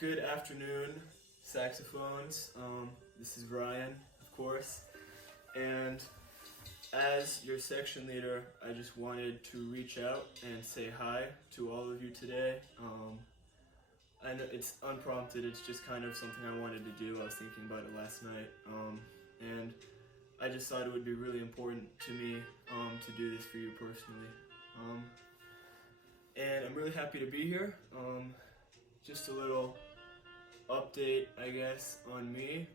Good afternoon, saxophones. This is Ryan, of course, and as your section leader, I just wanted to reach out and say hi to all of you today. I know it's unprompted, it's just kind of something I wanted to do. I was thinking about it last night, and I just thought it would be really important to me to do this for you personally. And I'm really happy to be here. Just a little update, I guess, on me.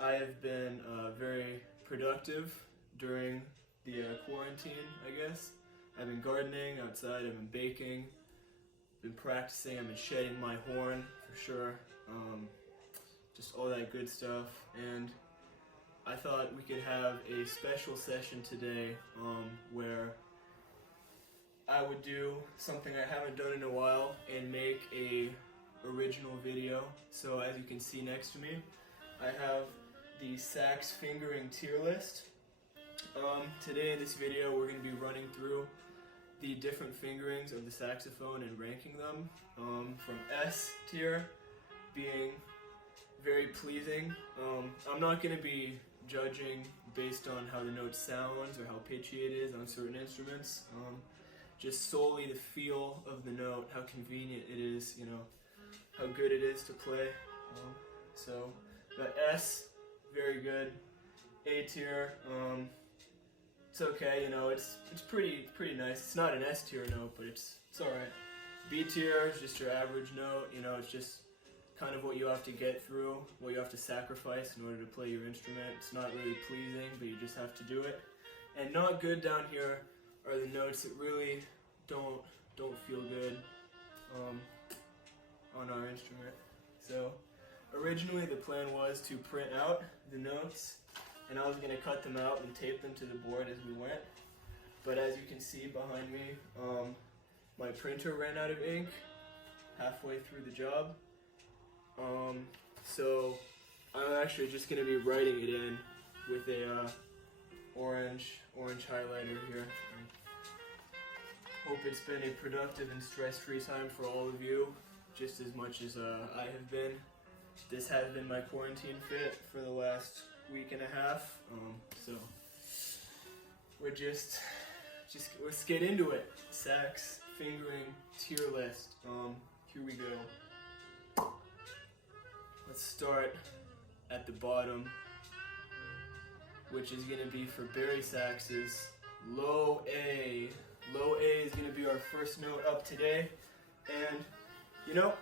I have been very productive during the quarantine, I guess. I've been gardening outside, I've been baking, been practicing, I've been shedding my horn for sure. Just all that good stuff. And I thought we could have a special session today where I would do something I haven't done in a while and make a original video. So as you can see next to me, I have the sax fingering tier list. Today in this video we're going to be running through the different fingerings of the saxophone and ranking them, from S tier being very pleasing. I'm not going to be judging based on how the note sounds or how pitchy it is on certain instruments. Just solely the feel of the note, how convenient it is, you know, how good it is to play. So the S, very good. A tier, it's okay, you know, it's pretty nice. It's not an S tier note, but it's alright. B tier is just your average note, you know, it's just kind of what you have to get through, what you have to sacrifice in order to play your instrument. It's not really pleasing, but you just have to do it. And not good down here are the notes that really don't feel good on our instrument. So originally the plan was to print out the notes, and I was going to cut them out and tape them to the board as we went. But as you can see behind me, my printer ran out of ink halfway through the job. So I'm actually just going to be writing it in with a orange highlighter here. Hope it's been a productive and stress-free time for all of you, just as much as I have been. This has been my quarantine fit for the last week and a half, so let's get into it. Sax fingering tier list. Here we go. Let's start at the bottom, which is going to be for bari saxes, low A. Low A is going to be our first note up today, and you know,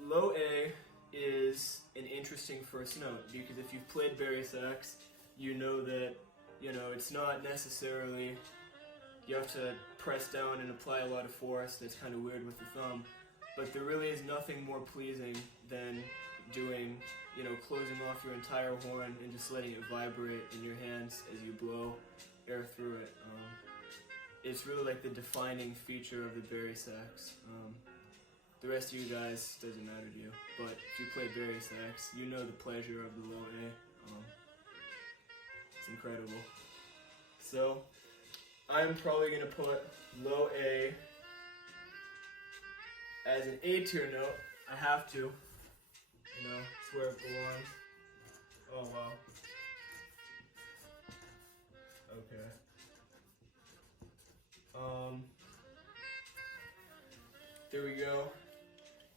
low A is an interesting first note because if you've played bari sax, you know that, you know, it's not necessarily, you have to press down and apply a lot of force. That's kind of weird with the thumb, but there really is nothing more pleasing than doing, you know, closing off your entire horn and just letting it vibrate in your hands as you blow air through it. It's really like the defining feature of the bari sax. The rest of you guys, doesn't matter to you, but if you play bari sax, you know the pleasure of the low A. It's incredible. So I'm probably going to put low A as an A tier note. I have to, you know, it's where it belongs. Oh wow. Okay. There we go.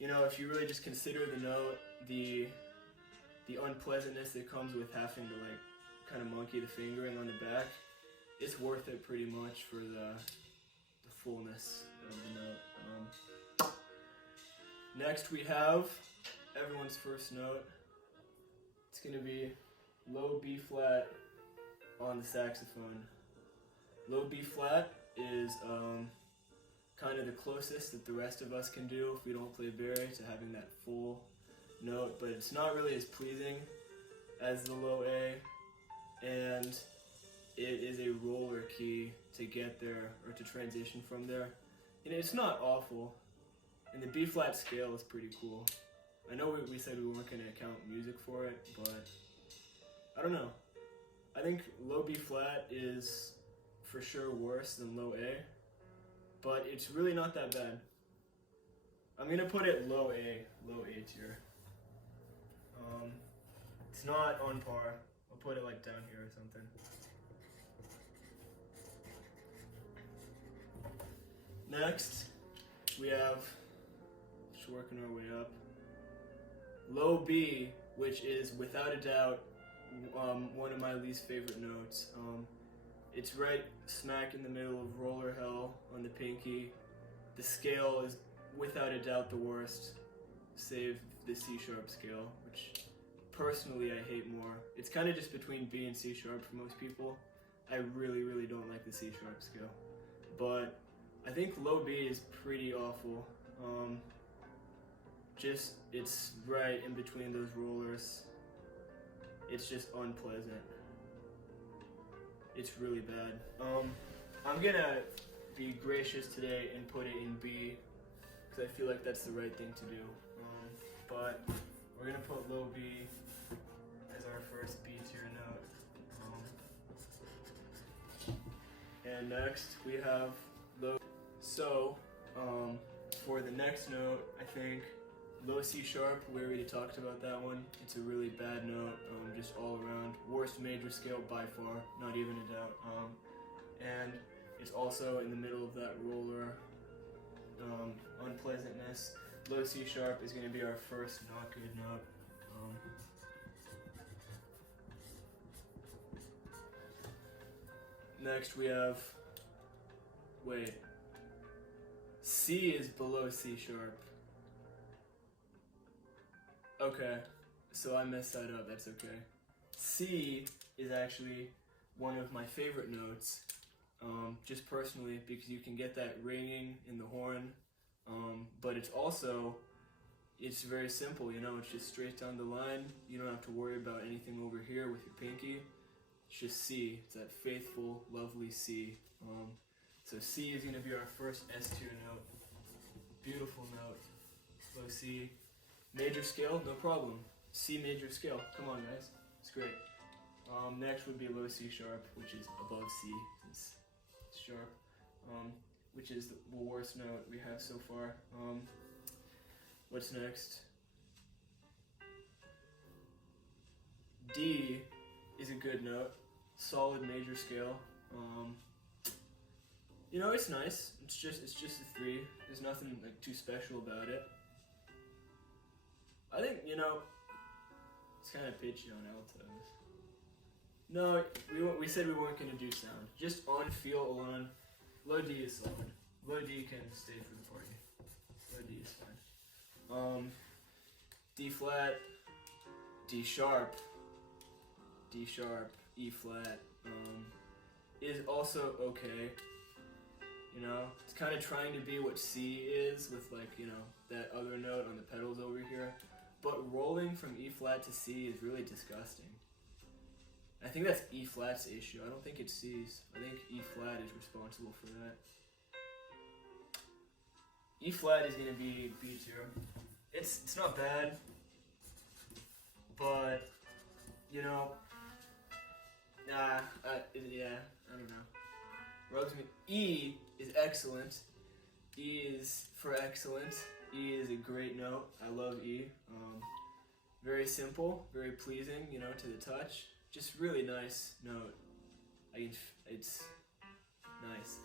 You know, if you really just consider the note, the unpleasantness that comes with having to like kind of monkey the fingering on the back, it's worth it pretty much for the fullness of the note. Next we have everyone's first note. It's gonna be low B flat on the saxophone. Low B flat is kind of the closest that the rest of us can do if we don't play bari to having that full note, but it's not really as pleasing as the low A, and it is a roller key to get there or to transition from there. And it's not awful, and the B flat scale is pretty cool. I know we said we weren't going to count music for it, but I don't know. I think low B flat is for sure worse than low A, but it's really not that bad. I'm gonna put it low A tier. It's not on par. I'll put it like down here or something. Next, we have, just working our way up, low B, which is without a doubt one of my least favorite notes. It's right smack in the middle of roller hell on the pinky. The scale is without a doubt the worst, save the C sharp scale, which personally I hate more. It's kind of just between B and C sharp for most people. I really, really don't like the C sharp scale. But I think low B is pretty awful. It's right in between those rollers. It's just unpleasant. It's really bad. I'm gonna be gracious today and put it in B, because I feel like that's the right thing to do. But we're gonna put low B as our first B tier note. And next we have low. So for the next note, I think low C sharp, we already talked about that one. It's a really bad note, just all around. Worst major scale by far, not even a doubt. And it's also in the middle of that roller unpleasantness. Low C sharp is going to be our first not good note. Next we have, C is below C sharp. Okay, so I messed that up, that's okay. C is actually one of my favorite notes, just personally, because you can get that ringing in the horn, but it's very simple, it's just straight down the line. You don't have to worry about anything over here with your pinky. It's just C, it's that faithful, lovely C. So C is gonna be our first S tier note. Beautiful note, low C. Major scale, no problem. C major scale, come on guys, it's great. Next would be low C sharp, which is above C, it's sharp, which is the worst note we have so far. What's next? D is a good note, solid major scale. It's nice. It's just a 3. There's nothing like too special about it. I think it's kind of pitchy on altos. No, we said we weren't gonna do sound. Just on feel alone, low D is solid. Low D can stay for the party. Low D is fine. D flat, D sharp, E flat, is also okay. It's kind of trying to be what C is with that other note on the pedals over here. But rolling from E flat to C is really disgusting. I think that's E flat's issue. I don't think it's C's. I think E flat is responsible for that. E flat is gonna be B tier. It's not bad, but I don't know. Rubs me. E is excellent. E is for excellent. E is a great note. I love E. Very simple, very pleasing, to the touch. Just really nice note. It's nice.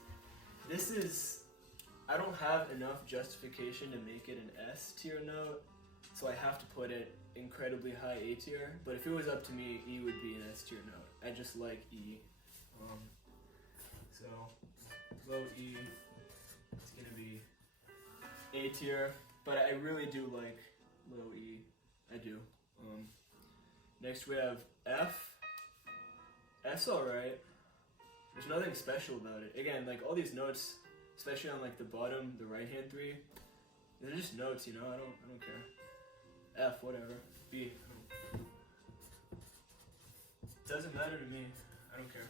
I don't have enough justification to make it an S tier note, so I have to put it incredibly high A tier. But if it was up to me, E would be an S tier note. I just like E. So low E is gonna be A tier, but I really do like low E. I do. Next we have F. F's alright. There's nothing special about it. Again, all these notes, especially on the bottom, the right hand 3, they're just notes, I don't care. F, whatever. B. Doesn't matter to me. I don't care.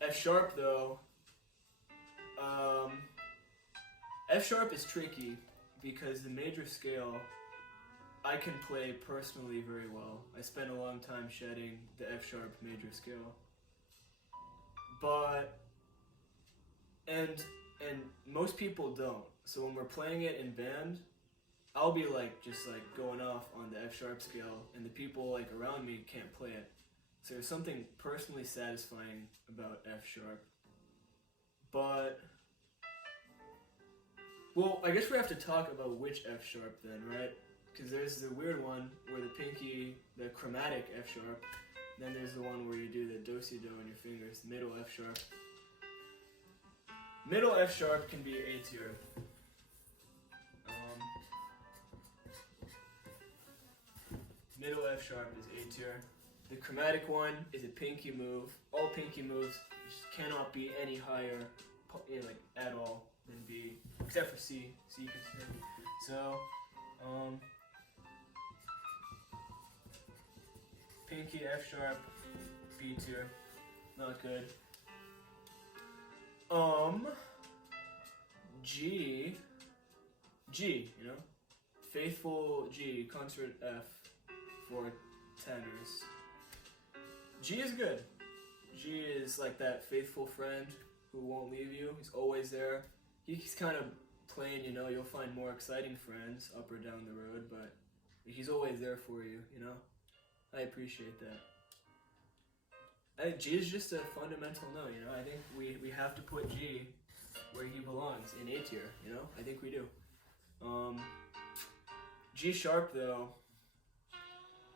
F sharp though. F sharp is tricky because the major scale I can play personally very well. I spent a long time shedding the F sharp major scale. and most people don't. So when we're playing it in band, I'll be like just like going off on the F sharp scale, and the people like around me can't play it. So there's something personally satisfying about F sharp. But well, I guess we have to talk about which F sharp then, right? Because there's the weird one where the chromatic F sharp. Then there's the one where you do the do-si-do on your fingers, middle F sharp. Middle F sharp can be A tier. Middle F sharp is A tier. The chromatic one is a pinky move. All pinky moves just cannot be any higher, like at all, than B, except for C. C you can say. So, pinky F sharp, B tier, not good. G, you know, faithful G, concert F for tenors. G is good. G is like that faithful friend who won't leave you. He's always there. He's kind of plain, you know, you'll find more exciting friends up or down the road, but he's always there for you, you know? I appreciate that. I think G is just a fundamental note, you know? I think we have to put G where he belongs, in A tier, you know? I think we do. G sharp, though,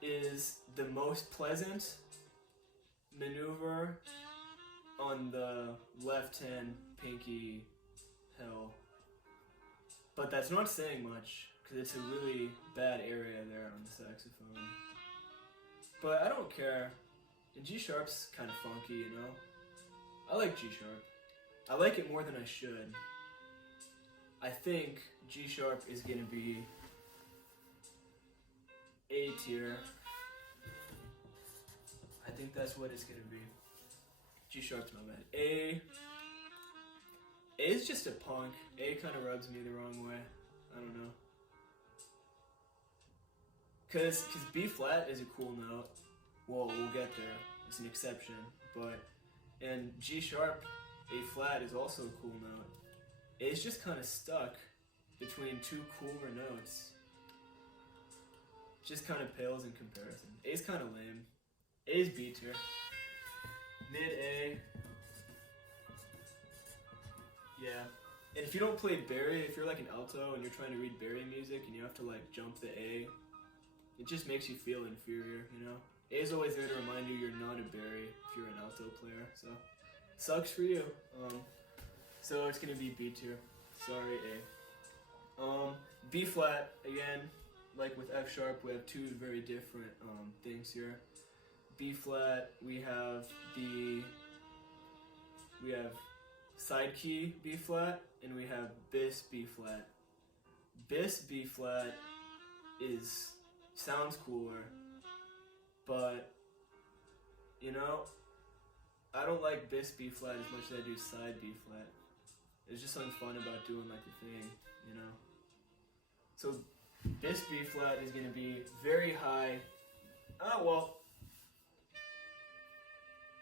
is the most pleasant maneuver on the left-hand pinky hell. But that's not saying much, because it's a really bad area there on the saxophone. But I don't care. And G sharp's kind of funky, you know? I like G sharp. I like it more than I should. I think G sharp is gonna be A tier. I think that's what it's gonna be. G sharp's not bad. A is just a punk. A kind of rubs me the wrong way. I don't know. Cause B flat is a cool note. Well, we'll get there. It's an exception, and G sharp, A flat is also a cool note. A's just kind of stuck between two cooler notes. Just kind of pales in comparison. A's kind of lame. A's B tier. Mid A. Yeah. And if you don't play Barry, if you're like an alto and you're trying to read Barry music and you have to like jump the A, it just makes you feel inferior, you know? A is always there to remind you you're not a Barry if you're an alto player, so sucks for you. So it's gonna be B tier. Sorry, A. B flat, again, like with F sharp, we have two very different things here. B flat, we have side key B flat, and we have bis B flat. Bis B flat sounds cooler, but you know, I don't like bis B flat as much as I do side B flat. There's just something fun about doing like the thing, you know. So bis B flat is gonna be very high.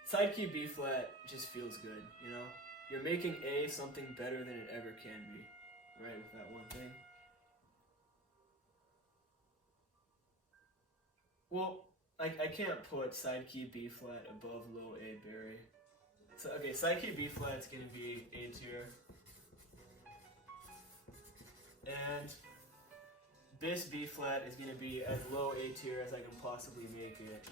Side key B flat just feels good, you know. You're making A something better than it ever can be, right? With that one thing. Well, I can't put side key B flat above low A Barry. So okay, side key B flat is gonna be A tier, and bis B flat is gonna be as low A tier as I can possibly make it,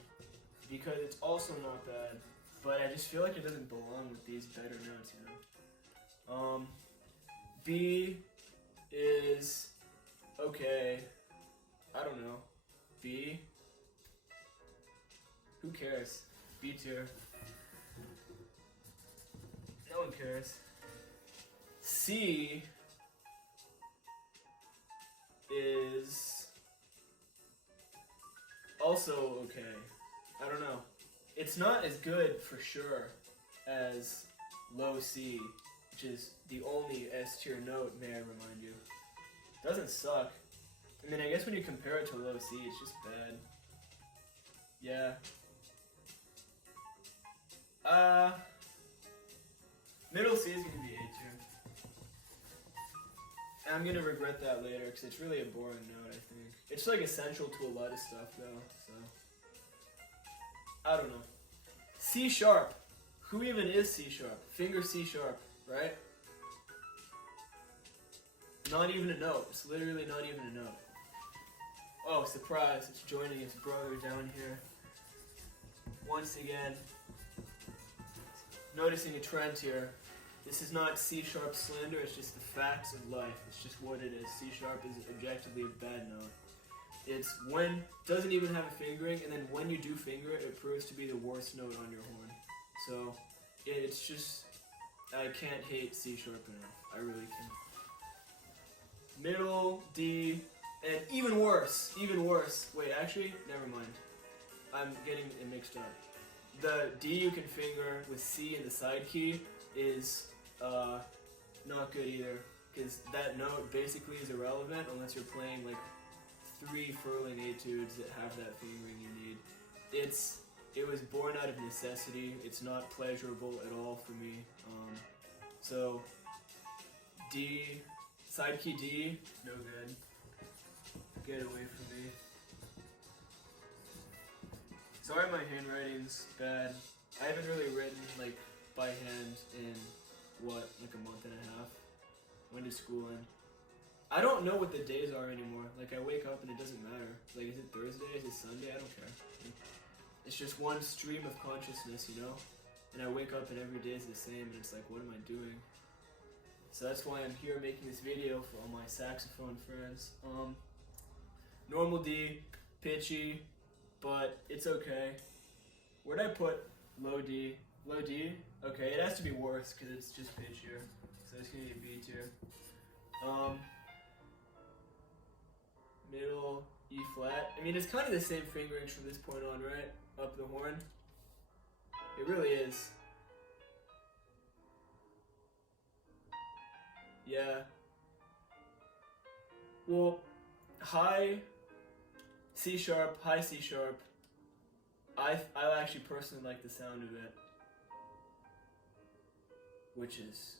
because it's also not bad, but I just feel like it doesn't belong with these better notes, you know. B is okay. I don't know. B. Who cares? B tier. No one cares. C is also okay. I don't know. It's not as good for sure as low C, which is the only S tier note, may I remind you. It doesn't suck. I mean, I guess when you compare it to low C, it's just bad. Yeah. Middle C is gonna be A tier. I'm gonna regret that later because it's really a boring note, I think. It's like essential to a lot of stuff though, so. I don't know. C sharp. Who even is C sharp? Finger C sharp, right? Not even a note. It's literally not even a note. Oh, surprise. It's joining its brother down here. Once again, noticing a trend here. This is not C sharp slander, it's just the facts of life. It's just what it is. C sharp is objectively a bad note. It's when, doesn't even have a fingering, and then when you do finger it, it proves to be the worst note on your horn. So, it's just, I can't hate C sharp enough. I really can't. Middle, D, and even worse. Wait, actually, never mind. I'm getting it mixed up. The D you can finger with C in the side key is not good either, because that note basically is irrelevant unless you're playing like 3 furling etudes that have that fingering you need. It was born out of necessity. It's not pleasurable at all for me. So D, side key D, no good. Get away from me. Sorry my handwriting's bad. I haven't really written like by hand in what, like a month and a half. When did school end? I don't know what the days are anymore. Like I wake up and it doesn't matter. Like is it Thursday? Is it Sunday? I don't care. It's just one stream of consciousness, you know? And I wake up and every day is the same and it's like, what am I doing? So that's why I'm here making this video for all my saxophone friends. Normal D, pitchy, but it's okay. Where'd I put low D? Low D? Okay, it has to be worse because it's just pitchier. So it's gonna be a B tier. Middle, E flat. I mean, it's kind of the same fingerings from this point on, right? Up the horn. It really is. Yeah. Well, high C sharp, high C sharp. I actually personally like the sound of it, which is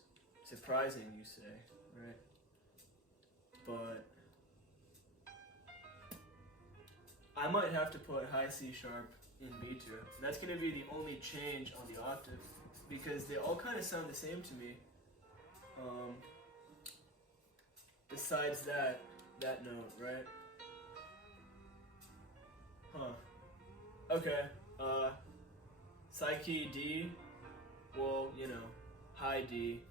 surprising, you say, right? But I might have to put high C sharp in B tier. That's going to be the only change on the octave because they all kind of sound the same to me. Besides that note, right? Huh. Okay. Side key D. Well, you know, high D.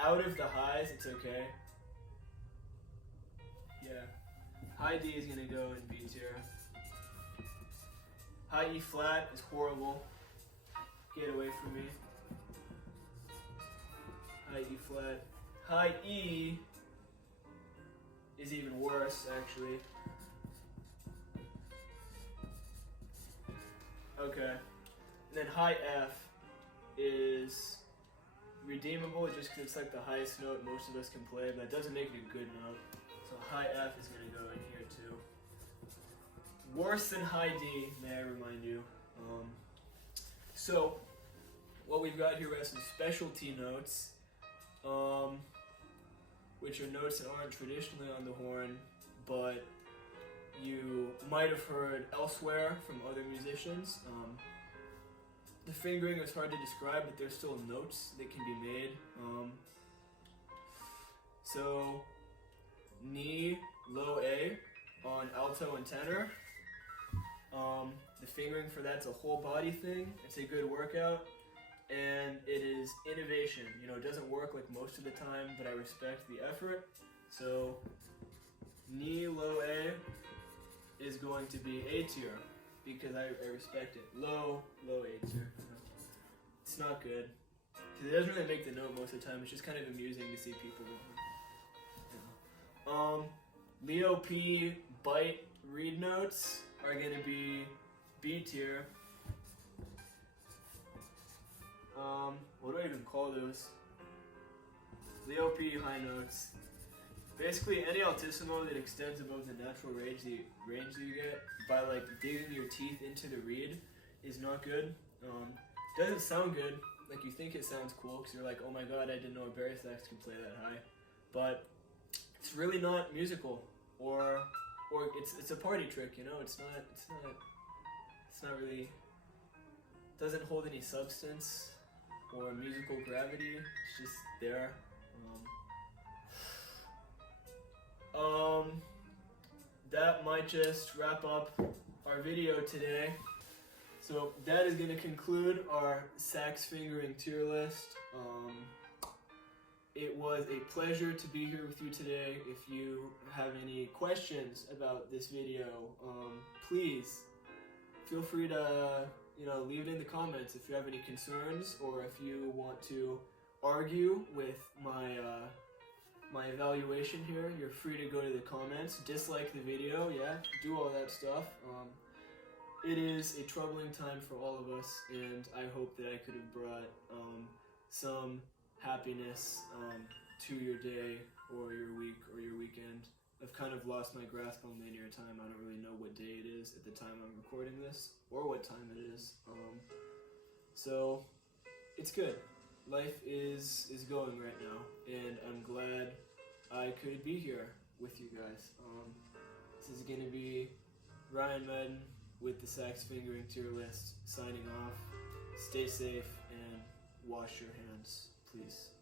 Out of the highs, it's okay. Yeah. High D is gonna go in B tier. High E flat is horrible. Get away from me. High E flat. High E is even worse, actually. Okay. And then high F is redeemable just because it's like the highest note most of us can play, but it doesn't make it a good note. So high F is going to go in here too. Worse than high D, may I remind you. So what we've got here are some specialty notes, which are notes that aren't traditionally on the horn, but you might have heard elsewhere from other musicians. The fingering is hard to describe, but there's still notes that can be made. So, knee, low A on alto and tenor. The fingering for that's a whole body thing. It's a good workout, and it is innovation. You know, it doesn't work like most of the time, but I respect the effort. So, knee, low A is going to be A tier because I respect it. Low A tier. It's not good. It doesn't really make the note most of the time. It's just kind of amusing to see people. Leo P bite reed notes are going to be B tier. What do I even call those? Leo P high notes. Basically, any altissimo that extends above the natural range that you get by like digging your teeth into the reed is not good. Doesn't sound good. Like, you think it sounds cool because you're like, oh my god, I didn't know a bari sax could play that high. But it's really not musical, or it's a party trick, you know. It's not really, doesn't hold any substance or musical gravity. It's just there. That might just wrap up our video today. So that is going to conclude our sax fingering tier list. It was a pleasure to be here with you today. If you have any questions about this video, please feel free to leave it in the comments if you have any concerns, or if you want to argue with my my evaluation here. You're free to go to the comments, dislike the video, yeah, do all that stuff. It is a troubling time for all of us, and I hope that I could have brought some happiness to your day or your week or your weekend. I've kind of lost my grasp on linear time. I don't really know what day it is at the time I'm recording this, or what time it is. So it's good. Life is going right now, and I'm glad I could be here with you guys. This is going to be Ryan Madden with the Sax Fingering Tier List, signing off. Stay safe and wash your hands, please.